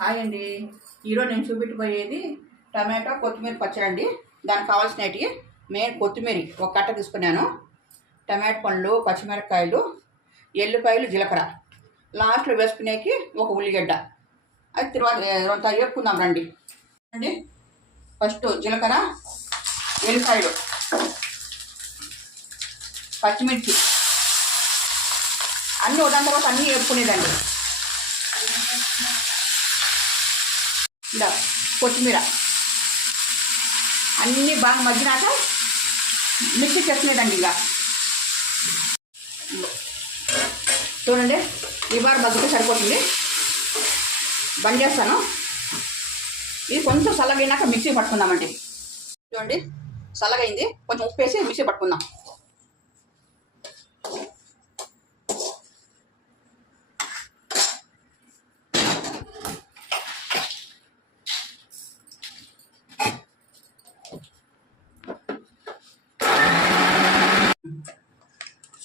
Hi అండి. ఈరోజు నేను చూపెట్టిపోయేది టమాటో కొత్తిమీర పచ్చడి అండి. దానికి కావాల్సినవి మెయిన్ కొత్తిమీర ఒక కట్ట తీసుకున్నాను, టమాటో పండ్లు, పచ్చిమిరపకాయలు, ఎల్లిపాయలు, జీలకర్ర, లాస్ట్లో వేసుకునేకి ఒక ఉల్లిగడ్డ. అది తర్వాత వేపుకుందాం రండి. అండి ఫస్ట్ జీలకర్ర, ఎల్లిపాయలు, పచ్చిమిర్చి అన్నీ దాని తర్వాత అన్నీ వేపుకునేదండి. ఇలా కొత్తిమీర అన్నీ బాగా మగ్గినాక మిక్సీ చేసుకునేదండి. ఇక చూడండి, ఈ బాగా మగ్గితే సరిపోతుంది. బంద్ చేస్తాను. ఇది కొంచెం చల్లగైనాక మిక్సీ పట్టుకుందామండి. చూడండి, చల్లగైంది. కొంచెం ఉప్పు వేసి మిక్సీ పట్టుకుందాం.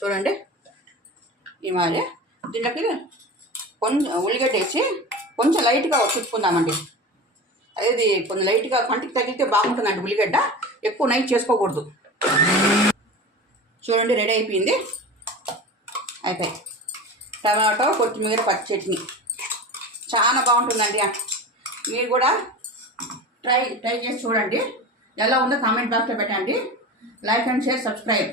చూడండి, ఈ మాది దీంట్లోకి కొంచెం ఉల్లిగడ్డ వేసి కొంచెం లైట్గా చుట్టుకుందామండి. అదేది కొంచెం లైట్గా కంటికి తగిలితే బాగుంటుందండి. ఉల్లిగడ్డ ఎక్కువ నైట్ చేసుకోకూడదు. చూడండి, రెడీ అయిపోయింది. అయిపోయి టమాటో కొత్తిమీర పచ్చి చట్నీ చాలా బాగుంటుందండి. మీరు కూడా ట్రై చేసి చూడండి. ఎలా ఉందో కామెంట్ బాక్స్లో పెట్టండి. Like and share, subscribe.